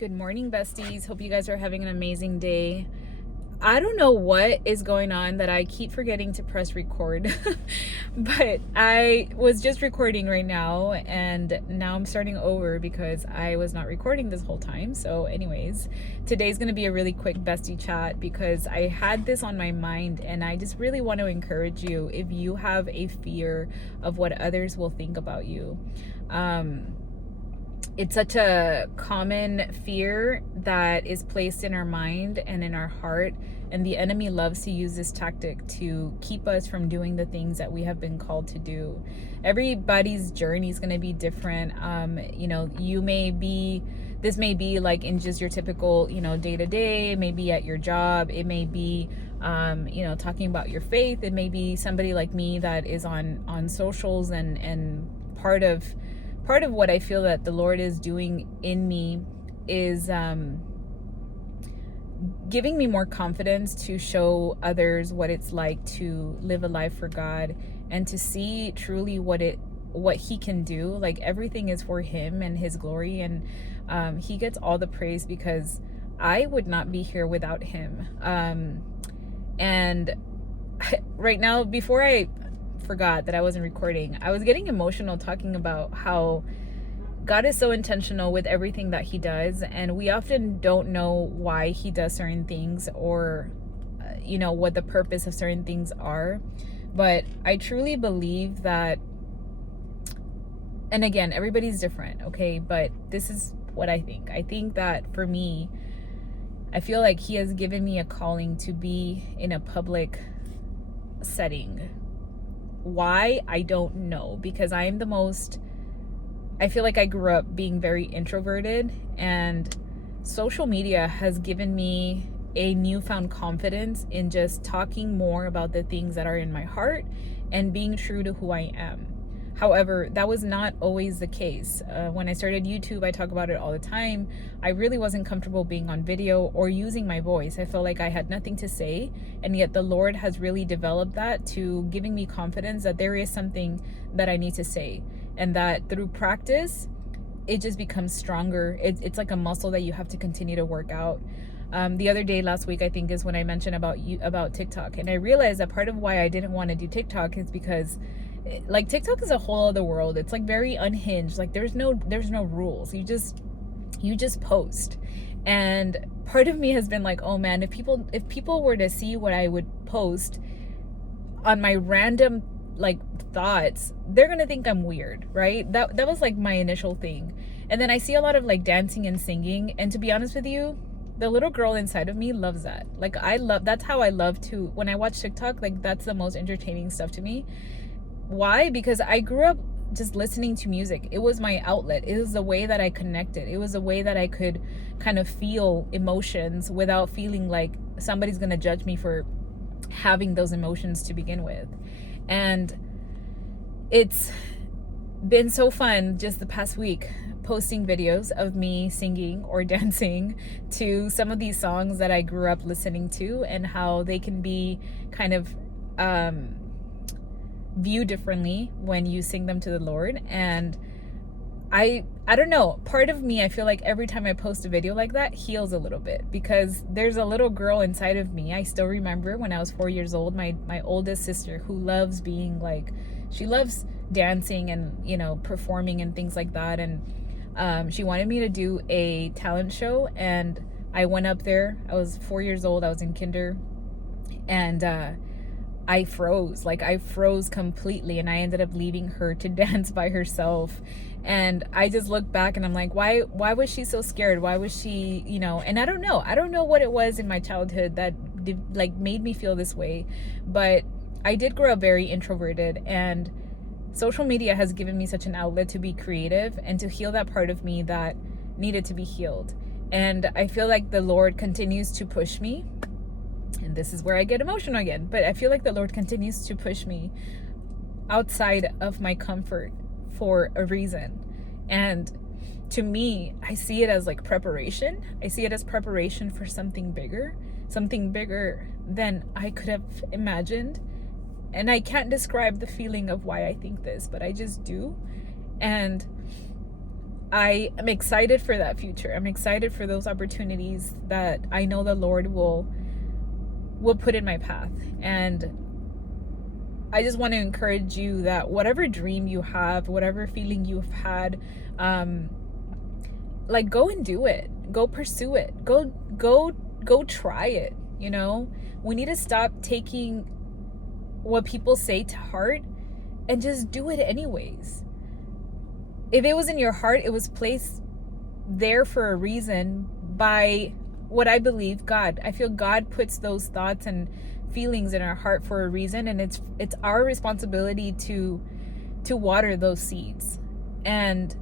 Good morning, besties. Hope you guys are having an amazing day. I don't know what is going on that I keep forgetting to press record, but I was just recording right now, and now I'm starting over because I was not recording this whole time. So, anyways, today's going to be a really quick bestie chat because I had this on my mind, and I just really want to encourage you if you have a fear of what others will think about you. It's such a common fear that is placed in our mind and in our heart, and the enemy loves to use this tactic to keep us from doing the things that we have been called to do. Everybody's journey is going to be different. This may be like in just your typical, day to day. It may be at your job. It may be talking about your faith. It may be somebody like me that is on socials, and part of what I feel that the Lord is doing in me is giving me more confidence to show others what it's like to live a life for God and to see truly what He can do. Like, everything is for Him and His glory, and He gets all the praise because I would not be here without Him. And right now, before I forgot that I wasn't recording, I was getting emotional talking about how God is so intentional with everything that He does, and we often don't know why He does certain things or what the purpose of certain things are. But I truly believe that, and again, everybody's different, okay, but this is what I think that for me, I feel like He has given me a calling to be in a public setting. Why? I don't know, because I feel like I grew up being very introverted, and social media has given me a newfound confidence in just talking more about the things that are in my heart and being true to who I am. However, that was not always the case. When I started YouTube, I talk about it all the time. I really wasn't comfortable being on video or using my voice. I felt like I had nothing to say, and yet the Lord has really developed that to giving me confidence that there is something that I need to say, and that through practice, it just becomes stronger. It's like a muscle that you have to continue to work out. The other day, last week, I think, is when I mentioned about TikTok, and I realized that part of why I didn't want to do TikTok is because, like, TikTok is a whole other world. It's like very unhinged. Like, there's no rules. You just post. And part of me has been like, oh man, if people were to see what I would post on my random like thoughts, they're gonna think I'm weird, right? That was like my initial thing. And then I see a lot of like dancing and singing, and to be honest with you, the little girl inside of me loves that. Like, that's how I love to, when I watch TikTok, like, that's the most entertaining stuff to me. Why? Because I grew up just listening to music. It was my outlet. It was the way that I connected. It was a way that I could kind of feel emotions without feeling like somebody's gonna judge me for having those emotions to begin with. And it's been so fun just the past week posting videos of me singing or dancing to some of these songs that I grew up listening to, and how they can be kind of viewed differently when you sing them to the Lord. And I don't know, part of me, I feel like every time I post a video like that, heals a little bit, because there's a little girl inside of me. I still remember when I was 4 years old, my oldest sister, who loves being like, she loves dancing and performing and things like that, and she wanted me to do a talent show, and I went up there. I was 4 years old, I was in kinder, and I froze completely, and I ended up leaving her to dance by herself. And I just look back and I'm like, why was she so scared? Why was she, and I don't know what it was in my childhood that made me feel this way. But I did grow up very introverted, and social media has given me such an outlet to be creative and to heal that part of me that needed to be healed. And I feel like the Lord continues to push me, and this is where I get emotional again, but I feel like the Lord continues to push me outside of my comfort for a reason. And to me, I see it as like preparation. I see it as preparation for something bigger than I could have imagined. And I can't describe the feeling of why I think this, but I just do. And I am excited for that future. I'm excited for those opportunities that I know the Lord will put in my path. And I just want to encourage you that whatever dream you have, whatever feeling you've had, like, go and do it. Go pursue it. Go try it. You know, we need to stop taking what people say to heart and just do it anyways. If it was in your heart, it was placed there for a reason by what I believe, God. I feel God puts those thoughts and feelings in our heart for a reason, and it's our responsibility to water those seeds. And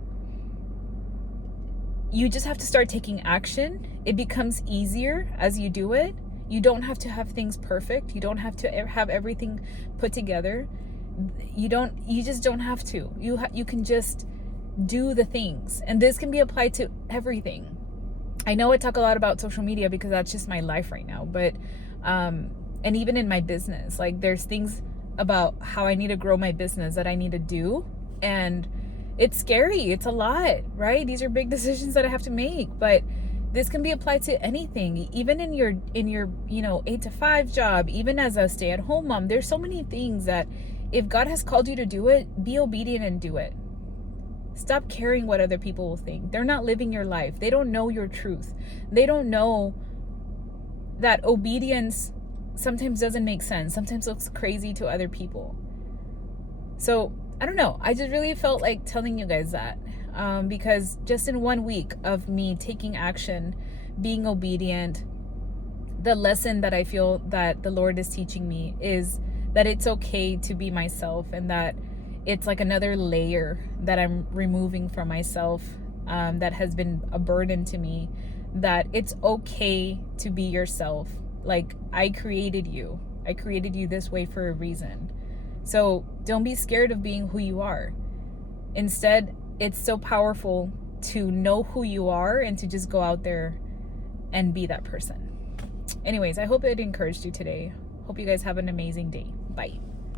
you just have to start taking action. It becomes easier as you do it. You don't have to have things perfect. You don't have to have everything put together. You just don't have to. You can just do the things. And this can be applied to everything. I know I talk a lot about social media because that's just my life right now, but and even in my business, like, there's things about how I need to grow my business that I need to do, and it's scary. It's a lot, right? These are big decisions that I have to make, but this can be applied to anything, even in your 8 to 5 job, even as a stay-at-home mom. There's so many things that if God has called you to do it, be obedient and do it. Stop caring what other people will think. They're not living your life. They don't know your truth. They don't know that obedience sometimes doesn't make sense. Sometimes looks crazy to other people. So, I don't know. I just really felt like telling you guys that. Because just in 1 week of me taking action, being obedient, the lesson that I feel that the Lord is teaching me is that it's okay to be myself, and that it's like another layer that I'm removing from myself, that has been a burden to me, that it's okay to be yourself. Like, I created you this way for a reason. So don't be scared of being who you are. Instead, it's so powerful to know who you are and to just go out there and be that person. Anyways, I hope it encouraged you today. Hope you guys have an amazing day. Bye.